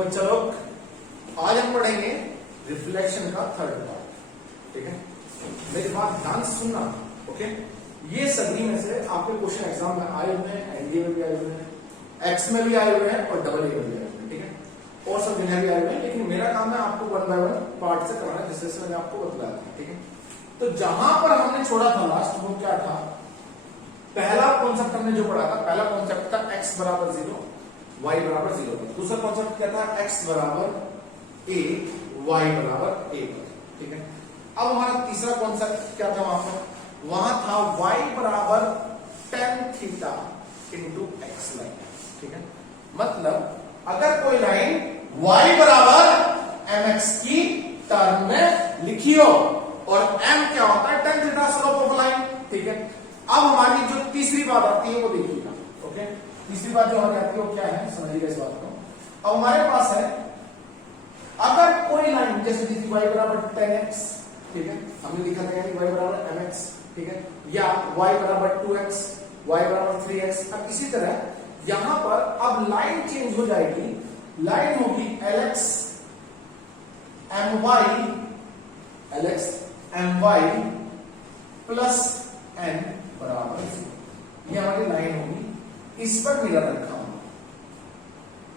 बच्चा लोग, आज हम पढ़ेंगे रिफ्लेक्शन का थर्ड पार्ट। ठीक है, मेरी बात ध्यान से सुनना। ओके, ये सभी में से आपके क्वेश्चन एग्जाम में आए हुए हैं, एनडीए में भी आए हुए हैं, एक्स में भी आए हुए हैं और डबल ए में भी आए हुए हैं। ठीक है, और सब जगह भी आए हुए हैं, लेकिन मेरा काम है आपको वन बाय वन पार्ट से कराना, जिससे मैंने आपको बतलाया था। ठीक है, तो जहां पर हमने छोड़ा था लास्ट, वो क्या था? पहला कॉन्सेप्ट हमने जो पढ़ा था, पहला कॉन्सेप्ट था x बराबर 0, y बराबर 0 पर। दूसरा कॉन्सेप्ट क्या था? x बराबर a, y बराबर a पर। ठीक है, अब हमारा तीसरा कॉन्सेप्ट क्या था? वहां था y बराबर tan theta into x line. ठीक है, मतलब अगर कोई लाइन y बराबर mx की टर्म में लिखी हो, और m क्या होता है? tan theta slope of line. ठीक है, अब हमारी जो तीसरी बात आती है वो देखिएगा। ओके, तीसरी बात जो हमारी आती है वो क्या है, समझिएगा इस बात को। अब हमारे पास है, अगर कोई लाइन जैसे y बराबर 10x, ठीक है, हमने लिखा था y बराबर mx, ठीक है, या y बराबर 2x, y बराबर 3x। अब इसी तरह यहां पर अब लाइन चेंज हो जाएगी, लाइन होगी lx my प्लस n बराबर 0। ये हमारी लाइन होगी, इस पर मिरर रखा होगा,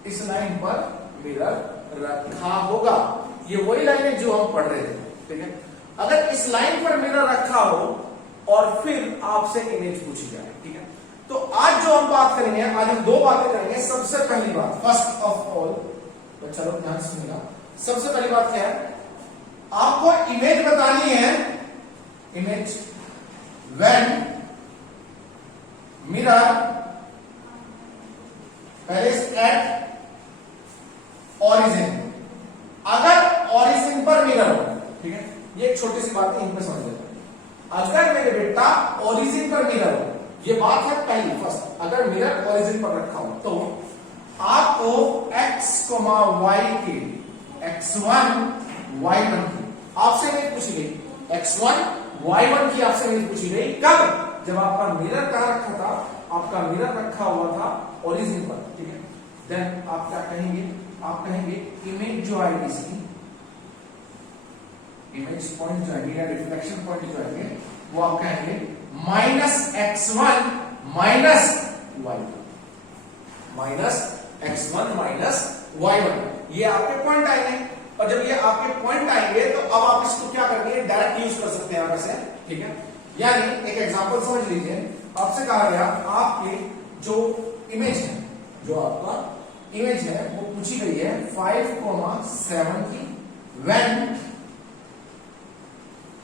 इस लाइन पर मिरर रखा होगा। ये वही लाइन है जो हम पढ़ रहे थे। ठीक है, अगर इस लाइन पर मिरर रखा हो और फिर आपसे इमेज पूछी जाए। ठीक है, तो आज जो हम बात करेंगे, आज हम दो बातें करेंगे। सबसे पहली बात, फर्स्ट ऑफ ऑल, तो चलो ध्यान सुनिएगा। सबसे पहली बात क्या है? आपको इमेज बतानी है, image when mirror placed at origin. अगर ओरिजिन पर मिरर हो, ठीक है, ये एक छोटी सी बात है, इनमें समझ लेते हैं। अगर मेरे बेटा ओरिजिन पर मिरर हो, ये बात है पहली, फर्स्ट। अगर मिरर ओरिजिन पर रखा हो तो आपको x, y के x1 y1 की आपसे इमेज पूछी गई, x1 y1 की आपसे इमेज पूछी गई। कब? जब आपका मिरर कहां रखा था? आपका मिरर रखा हुआ था ओरिजिन पर। ठीक है, देन आप क्या कहेंगे? आप कहेंगे इमेज जो आएगी इसकी, इमेज पॉइंट जो आएगी या रिफ्लेक्शन पॉइंट जो आएंगे, वो आप कहेंगे -x1 minus y1, -x1 minus y1। ये आपके पॉइंट आएंगे, और जब ये आपके पॉइंट आएंगे तो अब आप इसको क्या करेंगे? डायरेक्ट यूज कर सकते हैं यहां से। ठीक है, यानी एक एग्जांपल समझ लीजिए। आपसे कहा गया आपकी जो इमेज है, जो आपका इमेज है वो पूछी गई है 5,7 की, when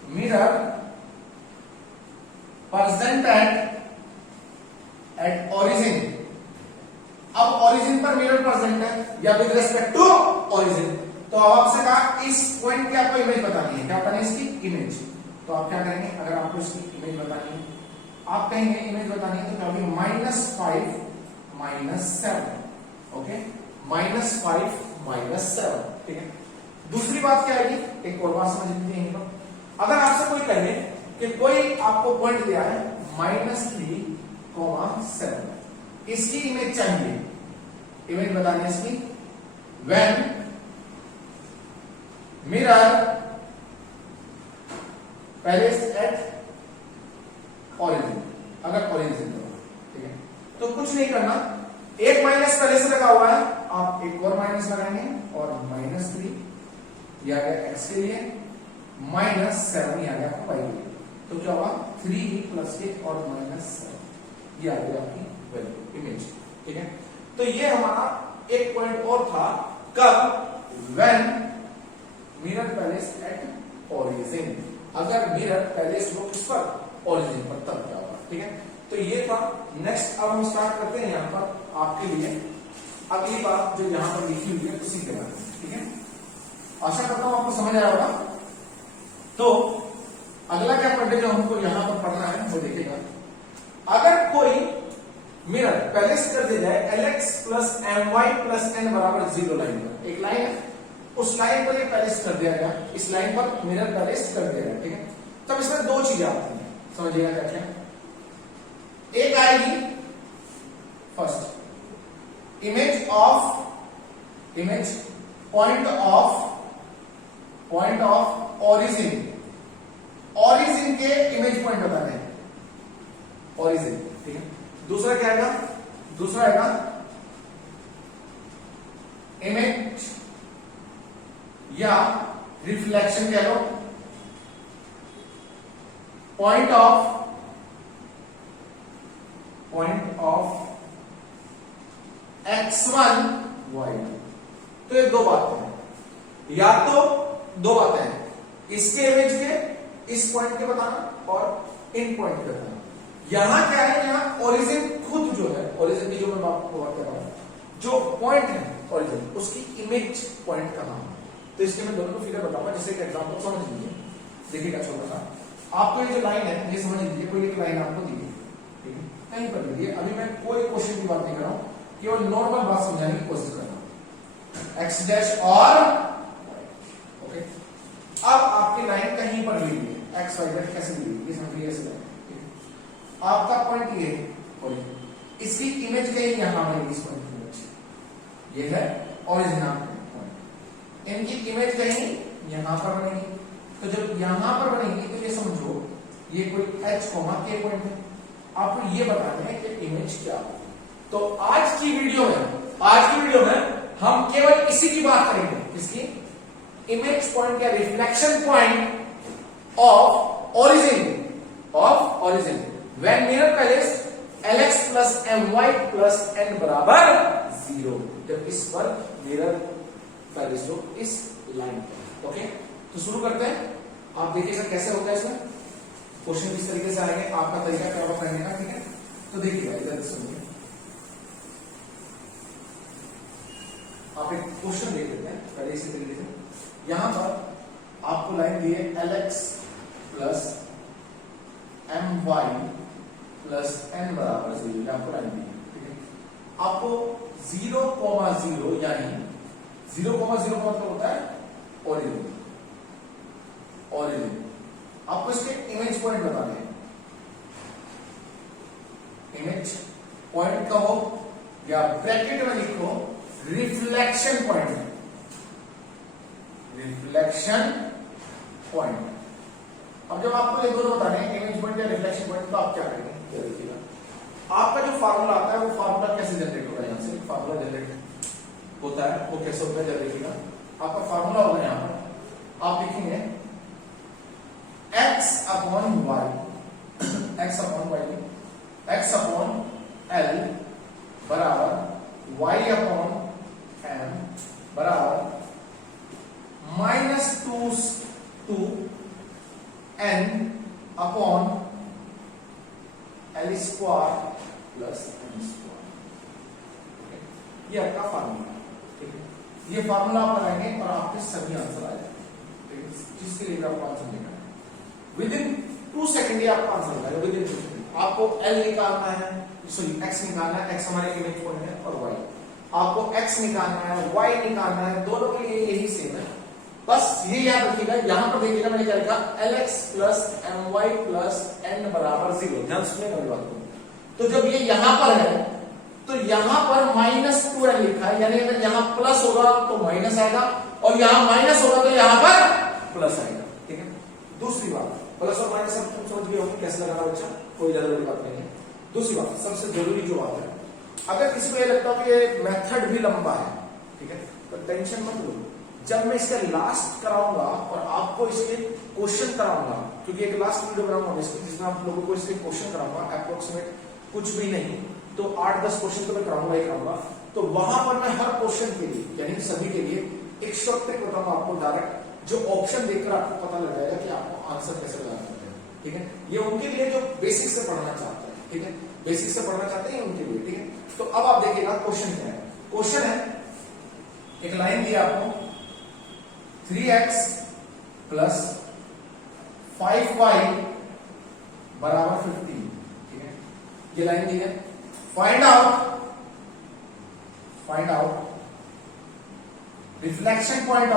mirror present at origin. अब ओरिजिन पर मिरर प्रेजेंट है या विद रिस्पेक्ट टू ओरिजिन, तो अब आपसे कहा इस पॉइंट की आपको इमेज बतानी है। क्या बतानी है? इसकी इमेज। तो आप क्या करेंगे? अगर आपको इसकी इमेज बतानी है, आप कहेंगे इमेज बतानी है, तो क्या होगी? -5 -7। ओके, -5 -7। ठीक है, दूसरी बात क्या आएगी? एक और बात समझ लीजिए यहीं पर। अगर आपसे कोई कहे कि कोई आपको पॉइंट दिया है -3,7, इसकी इमेज चाहिए, इमेज बतानी है इसकी, when mirror placed at origin. अगर ओरिजिन तो ठीक है, तो कुछ नहीं करना, एक माइनस पहले से लगा हुआ है, आप एक और माइनस लगाएंगे और -3 ये आ गया x के लिए, -7 ये आ गया आपका y के लिए। तो क्या होगा? 3 + 1 और -7, ये आ गया आपकी वैल्यू, इमेज। ठीक है, तो ये हमारा एक पॉइंट और था। कब? When mirror placed at origin. अगर मिरर प्लेस्ड हो किस पर? ओरिजिन पर, तब क्या होगा? ठीक है, तो ये था। नेक्स्ट अब हम स्टार्ट करते हैं यहां पर आपके लिए अगली बात जो यहां पर लिखी हुई है उसी के बारे में। ठीक है, आशा करता हूं आपको समझ आया होगा। तो अगला क्या पॉइंट है जो हमको यहां पर पढ़ना है, वो देखिएगा। अगर कोई मिरर प्लेस कर दिया जाए lx plus my plus n बराबर 0 लाइन पर, एक लाइन है, उस लाइन पर ये प्लेस कर दिया गया, इस लाइन पर मिरर प्लेस कर दिया गया। ठीक है, तब इसमें दो चीजें आती हैं, समझिएगा क्या क्या। एक आएगी first, image of image point of origin, origin के इमेज पॉइंट बताने हैं, ओरिजिन, ठीक है। दूसरा क्या आएगा, दूसरा आएगा इमेज या रिफ्लेक्शन कह लो, पॉइंट ऑफ x1 y2। तो ये दो बातें हैं, या तो दो बातें हैं, इसके इमेज के इस पॉइंट के बताना और इन पॉइंट के बताना। यहां क्या है, यहां ओरिजिन खुद जो है, ओरिजिन की जो मैं आपको बात कर रहा हूं, जो पॉइंट है ओरिजिन, उसकी इमेज पॉइंट का नाम है। तो इसके मैं दोनों को फिगर बताऊंगा, जैसे एक एग्जांपल समझ लीजिए, देखिएगा छोटा सा। आपको ये जो लाइन है ये समझ लीजिए, कोई एक लाइन आपको दी है, ठीक है, कहीं पर दी है। अभी मैं कोई क्वेश्चन की बात नहीं कर रहा हूं, केवल नॉर्मल बात समझाने की कोशिश कर रहा हूं, एक्स डैश और ओके। अब आपकी लाइन कहीं पर दी है, एक्स वाई डैश कैसे दी है, ये समझिए, ऐसे आपका पॉइंट ये ओरिजिन, इसकी इमेज कहीं यहां बनेगी, इस पॉइंट की इमेज ये है ओरिजिन आपका पॉइंट, इनकी इमेज कहीं यहां पर बनेगी। तो जब यहां पर बनेगी तो ये समझो ये कोई h, k पॉइंट है, आपको ये बताना है कि इमेज क्या है। तो आज की वीडियो में हम केवल इसी की बात करेंगे, इसकी इमेज पॉइंट या reflection point of origin when mirror palace lx plus my plus n बराबर 0, जब इस पर मिरर पैलेस हो इस लाइन पर। ओके, तो शुरू करते हैं। आप देखिएगा कैसे होता है, इसमें क्वेश्चन किस तरीके से आएंगे, आपका तरीका क्या होगा करने का, ठीक है। तो देखिएगा इधर सुनिए, आप एक क्वेश्चन देख लेते हैं पहले इसी तरीके से। यहां पर आपको लाइन दी है lx plus my plus n बराबर 0, आपको लाइन दी है, ठीक है। आपको 0,0 यानी 0,0 का मतलब होता है ओरिजिन, आपको इसके इमेज पॉइंट बताने हैं। इमेज पॉइंट कहो या ब्रैकेट में लिखो रिफ्लेक्शन पॉइंट, अब जब आपको ये दोनों बताने हैं, इमेज पॉइंट या रिफ्लेक्शन पॉइंट, तो आप क्या करेंगे, देखिएगा आपका जो फार्मूला आता है वो फार्मूला कैसे जनरेट होगा, यहां से फार्मूला जनरेट होता है, वो कैसे होता है जब देखिएगा। आपका फार्मूला होगा, यहां पर आप लिखेंगे x अपॉन l बराबर y अपॉन m बराबर -2 n upon l square plus m square. ये आपका फार्मूला, ठीक है। ये फार्मूला आप लगाएंगे और आपके सभी आंसर आ जाएंगे, ठीक है। जिसके लिए आपको आंसर निकालना है विद इन 2 सेकंड, ये आपका आंसर निकालेगा विद इन 2 सेकंड। आपको l निकालना है, सॉरी x निकालना है, x हमारे इमेज पॉइंट है, और y आपको x निकालना है, y निकालना है, दोनों के लिए यही सेम है। बस ये याद रखिएगा, यहां पर देखिएगा मैंने क्या लिखा, lx plus my plus n बराबर 0, ध्यान सुनिएगा मेरी बात को। तो जब ये यहां पर है तो यहां पर -2n लिखा है, यानी अगर यहां प्लस होगा तो माइनस आएगा, और यहां माइनस होगा तो यहां पर प्लस आएगा, ठीक है। दूसरी बात, प्लस और माइनस सब तुम समझ गए होंगे कैसे लगाना बच्चा, कोई ज्यादा बड़ी बात नहीं है। दूसरी बात, सबसे जरूरी जो बात है, अगर किसी को ये लगता है कि ये मेथड भी लंबा है, ठीक है, तो टेंशन मत लो। जब मैं इसका लास्ट कराऊंगा और आपको इसके क्वेश्चन कराऊंगा, क्योंकि एक लास्ट वीडियो बनाऊंगा इसकी, जिसमें आप लोगों को इसके क्वेश्चन कराऊंगा, अप्रोक्सीमेट कुछ भी नहीं तो 8-10 क्वेश्चन तो मैं कराऊंगा ही कराऊंगा। तो वहां पर मैं हर क्वेश्चन के लिए, यानी सभी के लिए एक शॉर्ट ट्रिक बताऊंगा आपको, डायरेक्ट जो ऑप्शन देखकर आपको पता लग जाएगा कि आपको आंसर कैसे लगाना है, ठीक है। ये उनके लिए जो बेसिक से पढ़ना चाहते हैं, ठीक है, बेसिक से पढ़ना चाहते हैं उनके लिए, ठीक है। तो अब आप देखिएगा क्वेश्चन क्या है। क्वेश्चन है, एक लाइन दी आपको 3x प्लस 5y बराबर 15, ठीक है, ये लाइन दी है। Find out reflection point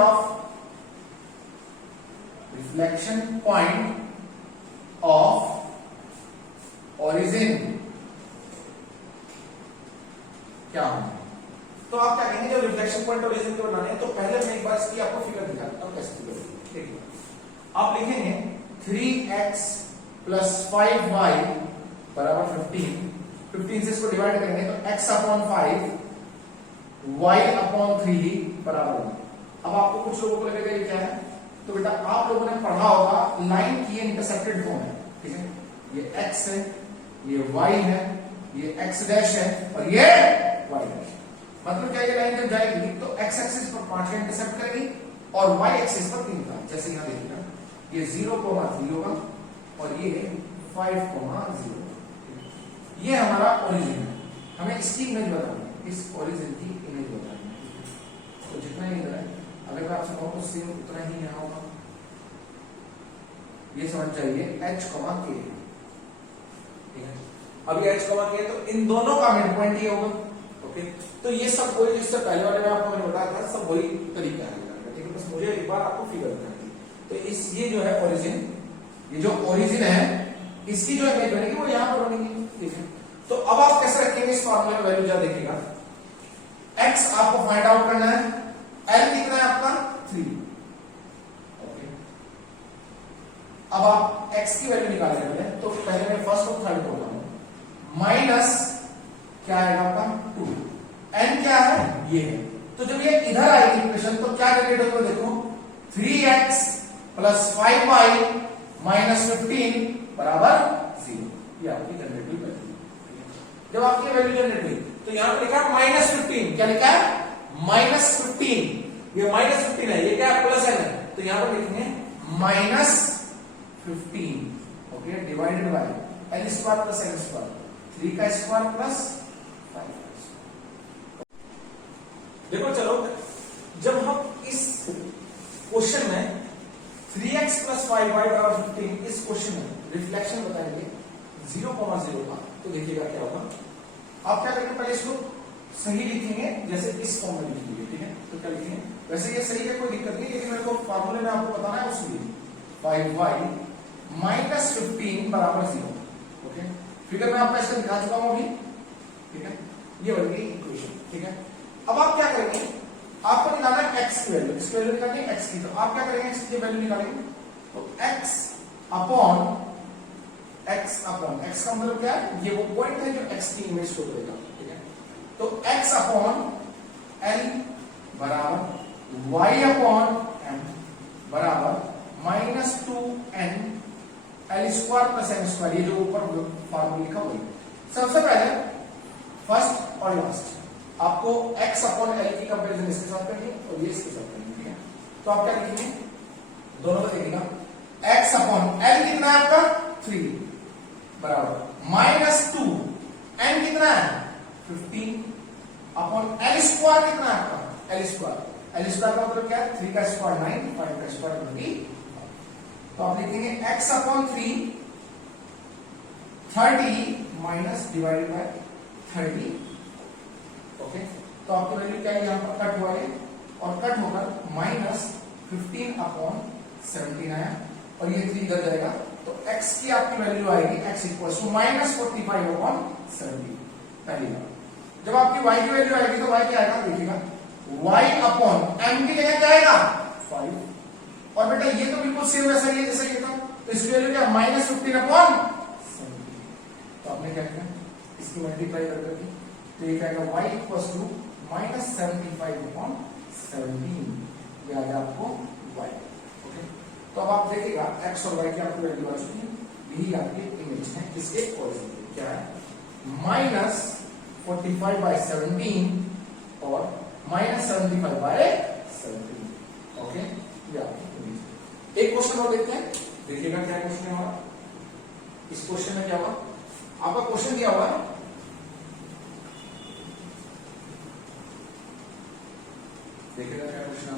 of origin क्या होगा। तो आप क्या कहेंगे, जब रिफ्लेक्शन पॉइंट ओरिजिन के बनाने हैं तो पहले मैं एक बार इसकी आपको फिगर दिखाता हूं कैसे फिगर देखिए। आप लिखेंगे 3x प्लस 5y बराबर 15 से इसको डिवाइड करेंगे तो x अपॉन 5 y अपॉन 3 बराबर 1। अब आपको कुछ लोगों को लगेगा ये क्या है, तो बेटा आप लोगों ने पढ़ा होगा लाइन की ये इंटरसेक्टेड फॉर्म है, ठीक है। ये x है, ये y है, ये x डैश है और ये y डैश। मतलब क्या, ये लाइन जब जाएगी तो x एक्सिस पर 5 का इंटरसेप्ट करेगी और y एक्सिस पर 3 का। जैसे यहां देखिएगा ये 0,3 होगा और ये 5,0। ये हमारा ओरिजिन है, हमें इसकी इमेज बतानी है, इस ओरिजिन की इमेज बतानी है। तो जितना ही इधर है, अगर मैं आपसे कहूं तो सेम उतना ही यहां होगा। ये समझ चाहिए h, k, ठीक है। अभी h, k तो इन दोनों का मिड पॉइंट ये होगा, ओके। तो ये सब वही जिससे पहले वाले में आपको मैंने बताया था, सब वही तरीका है, ठीक है। बस मुझे एक बार आपको फिगर दिखानी है। तो इस ये जो है ओरिजिन, ये जो ओरिजिन है इसकी जो इमेज बनेगी वो यहां पर बनेगी, ठीक है। तो अब आप कैसे रखेंगे इस फॉर्मूले में वैल्यू, जरा देखिएगा। x आपको फाइंड आउट करना है, l कितना है आपका 3, ओके। अब आप x की वैल्यू निकालेंगे तो पहले मैं फर्स्ट और थर्ड बोल रहा हूं, माइनस क्या आएगा आपका 2, n क्या है ये है। तो जब ये इधर आएगी इक्वेशन तो क्या जनरेट होगा देखो, 3x प्लस 5y माइनस 15 बराबर 0। ये आपकी जनरेटिव वैल्यू। जब आपकी वैल्यू जनरेट हुई तो यहां पर लिखा है -15, क्या लिखा है -15, ये -15 है, ये क्या है प्लस n है, तो यहां पर लिखेंगे -15, okay, divided by l square plus n square, 3 का स्क्वायर प्लस 5 का स्क्वायर। देखो चलो, जब हम इस क्वेश्चन में 3x प्लस 5y बराबर 15 इस क्वेश्चन में रिफ्लेक्शन बताएंगे 0,0 का, तो देखिएगा क्या होगा। आप क्या करेंगे, पहले इसको सही लिखेंगे जैसे इस फॉर्म में लिखिए, ठीक है। तो क्या लिखेंगे, वैसे ये सही है, कोई दिक्कत नहीं, लेकिन मेरे को फार्मूले में आपको बताना है उसलिए 5y माइनस 15 बराबर 0, ओके। फिगर में आपको इसको दिखा चुका हूं अभी, ठीक है। ये बन गई इक्वेशन, ठीक है। अब आप क्या करेंगे, आपको निकालना है x की वैल्यू, इसकी वैल्यू निकालनी है x की। तो आप क्या करेंगे, x की वैल्यू निकालेंगे तो x अपॉन x का मतलब क्या है, ये वो पॉइंट है जो x की इमेज शो करेगा, ठीक है। तो x अपॉन l बराबर y अपॉन m बराबर -2n l square plus m square, ये जो ऊपर फॉर्मूला लिखा हुआ है। सबसे पहले फर्स्ट और लास्ट आपको x अपॉन l की कंपैरिजन इसके साथ करनी है और ये इसके साथ करनी है, ठीक है। तो आप क्या लिखेंगे, दोनों को देखिएगा, x अपॉन l कितना है आपका 3 बराबर -2 n कितना है 15 अपॉन l स्क्वायर कितना है आपका l स्क्वायर का मतलब क्या है, 3 का स्क्वायर 9, 5 का स्क्वायर 20। तो आप लिखेंगे x upon 3 30 minus divided by 30, okay. तो आपकी वैल्यू क्या है, यहां पर कट हुआ है और कट होकर -15 अपॉन 17 आया और ये 3 इधर जाएगा तो x की आपकी वैल्यू आएगी x इक्वल टू -45 अपॉन 17 पहली बार। जब आपकी y की वैल्यू आएगी तो y क्या आएगा, देखिएगा y अपॉन m की जगह क्या आएगा 5, और बेटा ये तो बिल्कुल सेम वैसा ही है जैसा ये था, तो इसकी वैल्यू क्या -15 अपॉन 17। तो आपने क्या किया, इसकी मल्टीप्लाई कर करके तो ये क्या आएगा y इक्वल टू -75 अपॉन 17, ये आ गया आपको y, ओके। तो अब आप देखिएगा x और y की आपकी वैल्यू आ चुकी है, यही आपकी इमेज है, किसके ओरिजिन की, क्या है -45/17 और -75/17, ओके। ये आपकी इमेज। एक क्वेश्चन और देखते हैं, देखिएगा क्या क्वेश्चन है हमारा। इस क्वेश्चन में क्या हुआ, आपका क्वेश्चन दिया हुआ है देखिएगा क्या क्वेश्चन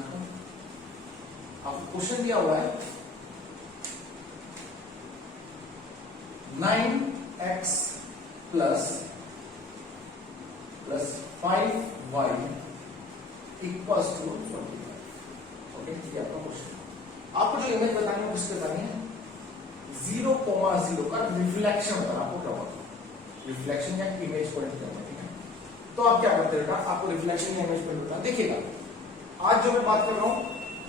आपको क्वेश्चन दिया हुआ है 9x plus 5y equals to 45, okay. ये आपका क्वेश्चन। आपको जो इमेज बतानी है उसके बतानी है 0,0 का रिफ्लेक्शन होता है, आपको क्या होता है रिफ्लेक्शन या इमेज पॉइंट क्या होता है, ठीक है। तो आप क्या करते बेटा, आपको रिफ्लेक्शन या इमेज पॉइंट होता है। देखिएगा आज जो मैं बात कर रहा हूं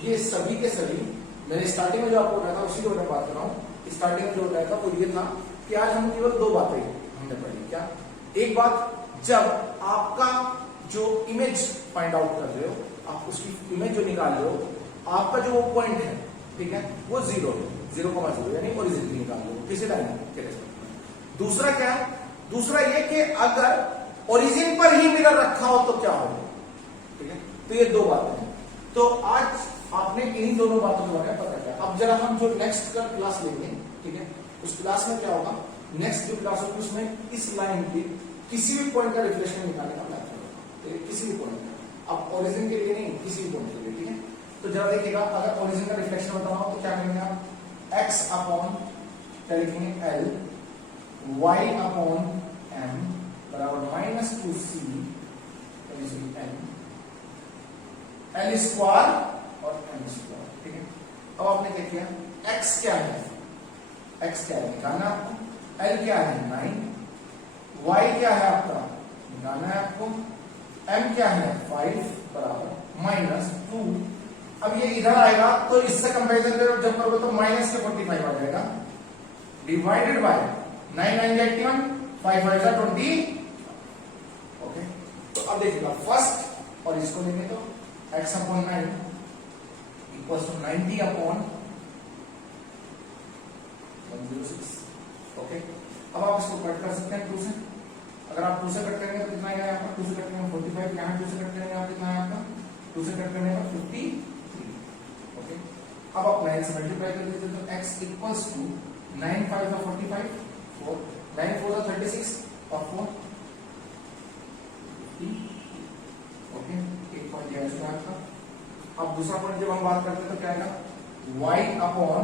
ये सभी के सभी मैंने स्टार्टिंग में जो आपको बताया था उसी के बारे में बात कर रहा हूं। स्टार्टिंग में जो बताया था वो ये था कि आज हम केवल दो बातें हमने पढ़ी। क्या? एक बात, जब आपका जो इमेज फाइंड आउट कर रहे हो, आप उसकी इमेज जो निकाल रहे हो, आपका जो वो पॉइंट है, ठीक है, वो 0 यानी ओरिजिन निकाल रहे हो किसी लाइन के रेस्पेक्ट में। दूसरा क्या है? दूसरा ये कि अगर ओरिजिन पर ही मिरर रखा हो तो क्या होगा, ठीक है। तो ये दो बातें हैं। तो आज आपने इन दोनों बातों के बारे में पता किया। अब जरा हम जो नेक्स्ट का क्लास लेंगे, ठीक है, उस क्लास में क्या होगा, नेक्स्ट जो क्लास होगी उसमें इस लाइन की किसी भी पॉइंट का रिफ्लेक्शन निकालने का मेथड होगा, ठीक है, किसी भी पॉइंट का। अब ओरिजिन के लिए नहीं, किसी भी पॉइंट के लिए, ठीक है। तो जरा देखिएगा, अगर ओरिजिन का रिफ्लेक्शन बताना हो तो क्या करेंगे आप, x अपॉन क्या लिखेंगे, l y अपॉन m बराबर -2c n l स्क्वायर और m स्क्वायर, ठीक है। अब आपने क्या किया, x क्या है, निकालना आपको, l क्या है 9, y क्या है आपका निकालना है आपको, m क्या है 5 बराबर -2। अब ये इधर आएगा तो इससे कंपैरिजन करो, जब करोगे तो माइनस के 45 आ जाएगा, डिवाइडेड बाय 9 9 81 5 5 20। ओके, तो अब देखिएगा फर्स्ट और इसको लेंगे तो x upon 9 equal to 90 upon 106। Okay, अब आप इसको कट कर सकते हैं 2 से। अगर आप 2 से कट करेंगे तो कितना आएगा आपका, 2 से कट करेंगे 45, यहाँ 2 से कट करेंगे आप कितना है आपका, 2 से कट करने का 53। ओके, अब आप 9 से मल्टीप्लाई कर दीजिए तो x इक्वल्स टू 9 5 का 45, 4 9 4 का 36 और 4 50। ओके, एक पॉइंट यह है आपका। अब दूसरा पॉइंट जब हम बात करते हैं तो क्या आएगा, y अपॉन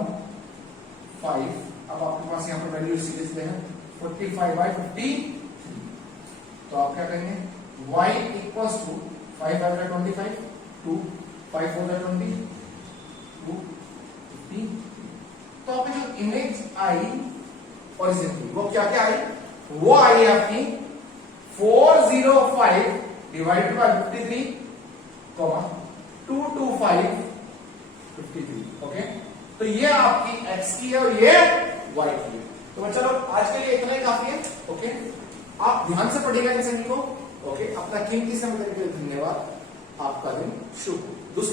5। अब आपके पास यहाँ पर वैल्यू सीरीज में है 45/50। तो आप क्या करेंगे, y इक्वल्स टू 5 5 का 25, 2 5 4 का 20, 2 50। तो आपकी जो इमेज आई ओरिजिन की वो क्या क्या आई, वो आई है आपकी 405 डिवाइडेड बाय 53, 225 53। ओके, तो ये आपकी x की है और ये y की है। तो चलो आज के लिए इतना ही काफी है। ओके, आप ध्यान से पढ़िएगा इन सभी को। ओके, अपना कीमती समय देने के लिए धन्यवाद। आपका दिन शुभ हो।